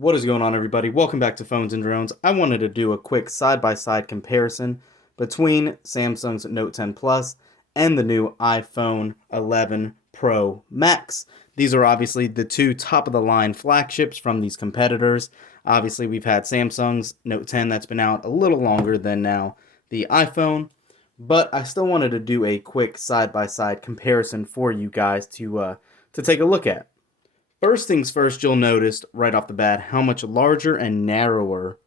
What is going on, everybody? Welcome back to Phones and Drones. I wanted to do a quick side-by-side comparison between Samsung's Note 10 Plus and the new iPhone 11 Pro Max. These are obviously the two top-of-the-line flagships from these competitors. Obviously, we've had Samsung's Note 10 that's been out a little longer than now the iPhone, but I still wanted to do a quick side-by-side comparison for you guys to take a look at. First things first, you'll notice right off the bat how much larger and narrower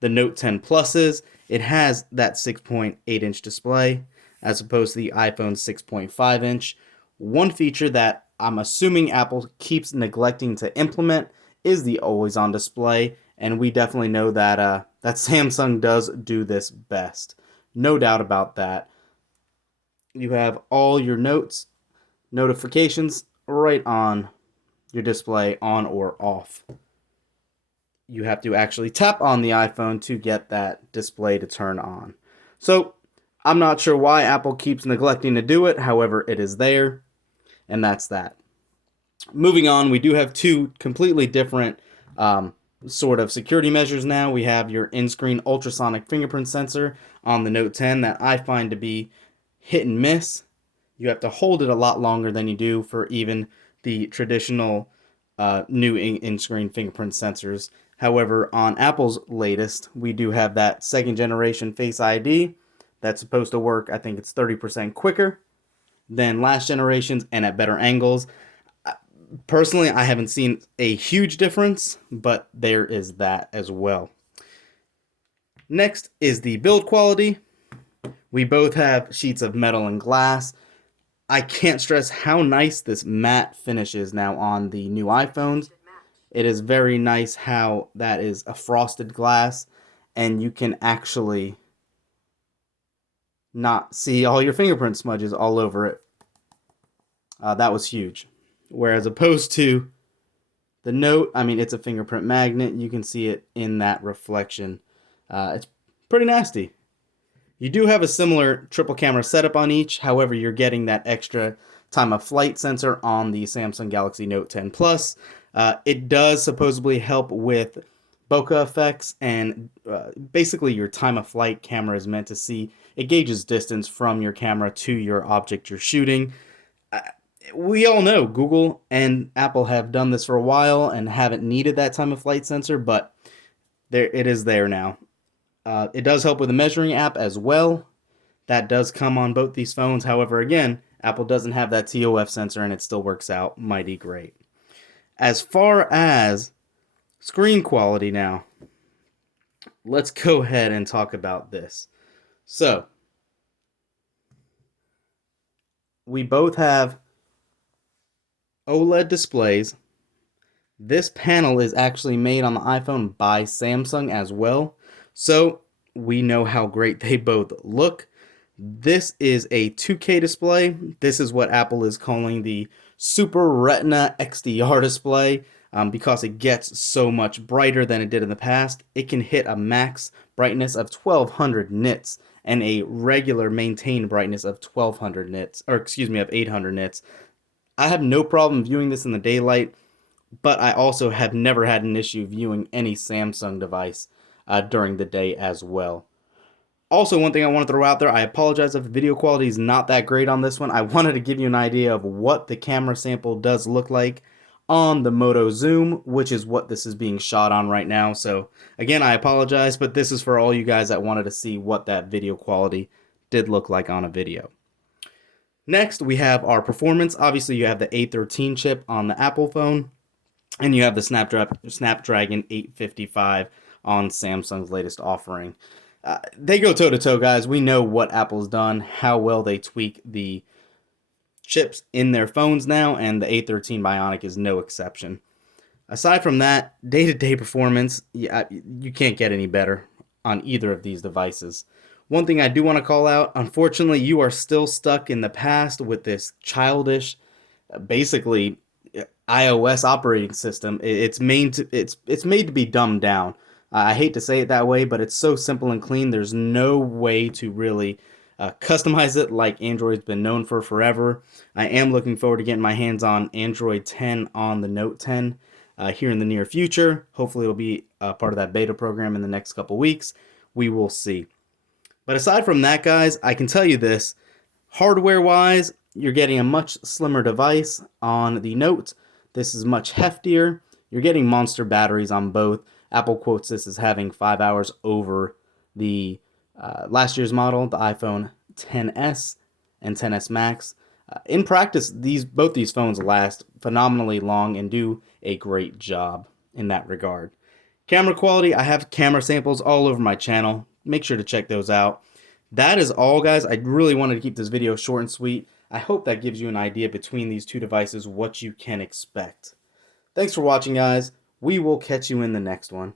the Note 10 Plus is. It has that 6.8-inch display as opposed to the iPhone 6.5-inch. One feature that I'm assuming Apple keeps neglecting to implement is the always-on display, and we definitely know that Samsung does do this best. No doubt about that. You have all your notifications right on your display, on or off. You have to actually tap on the iPhone to get that display to turn on. So I'm not sure why Apple keeps neglecting to do it. However, it is there, and that's that. Moving on, we do have two completely different sort of security measures now. We have your in-screen ultrasonic fingerprint sensor on the Note 10 that I find to be hit and miss. You have to hold it a lot longer than you do for even the traditional new in-screen fingerprint sensors. However, on Apple's latest, we do have that second generation Face ID that's supposed to work, I think it's 30% quicker than last generation's and at better angles. Personally, I haven't seen a huge difference, but there is that as well. Next is the build quality. We both have sheets of metal and glass. I can't stress how nice this matte finish is now on the new iPhones. It is very nice how that is a frosted glass and you can actually not see all your fingerprint smudges all over it. That was huge. Whereas opposed to the Note, I mean, it's a fingerprint magnet. You can see it in that reflection. It's pretty nasty. You do have a similar triple camera setup on each, however, you're getting that extra time of flight sensor on the Samsung Galaxy Note 10 Plus. It does supposedly help with bokeh effects, and basically your time of flight camera is meant to see, it gauges distance from your camera to your object you're shooting. We all know Google and Apple have done this for a while and haven't needed that time of flight sensor, but there it is there now. It does help with the measuring app as well. That does come on both these phones. However, again, Apple doesn't have that TOF sensor and it still works out mighty great. As far as screen quality now, let's go ahead and talk about this. So, we both have OLED displays. This panel is actually made on the iPhone by Samsung as well. So we know how great they both look. This is a 2K display. This is what Apple is calling the Super Retina XDR display because it gets so much brighter than it did in the past. It can hit a max brightness of 1200 nits and a regular maintained brightness of 1200 nits, or excuse me, of 800 nits. I have no problem viewing this in the daylight, but I also have never had an issue viewing any Samsung device during the day as well. Also, one thing I want to throw out there, I apologize if the video quality is not that great on this one. I wanted to give you an idea of what the camera sample does look like on the Moto Zoom, which is what this is being shot on right now. So again, I apologize, but this is for all you guys that wanted to see what that video quality did look like on a video. Next, we have our performance. Obviously, you have the A13 chip on the Apple phone, and you have the Snapdragon 855 on Samsung's latest offering. They go toe-to-toe, guys. We know what Apple's done, how well they tweak the chips in their phones now, and the A13 Bionic is no exception. Aside from that, day-to-day performance, you can't get any better on either of these devices. One thing I do want to call out, unfortunately, you are still stuck in the past with this childish, basically iOS operating system. It's made to be dumbed down. I hate to say it that way, but it's so simple and clean. There's no way to really customize it like Android's been known for forever. I am looking forward to getting my hands on Android 10 on the Note 10. here in the near future. Hopefully it'll be part of that beta program in the next couple weeks. We will see. But aside from that, guys, I can tell you this. Hardware-wise, you're getting a much slimmer device on the Note. This is much heftier. You're getting monster batteries on both. Apple quotes this as having 5 hours over the last year's model, the iPhone XS and XS Max. In practice, both these phones last phenomenally long and do a great job in that regard. Camera quality, I have camera samples all over my channel. Make sure to check those out. That is all, guys. I really wanted to keep this video short and sweet. I hope that gives you an idea between these two devices what you can expect. Thanks for watching, guys. We will catch you in the next one.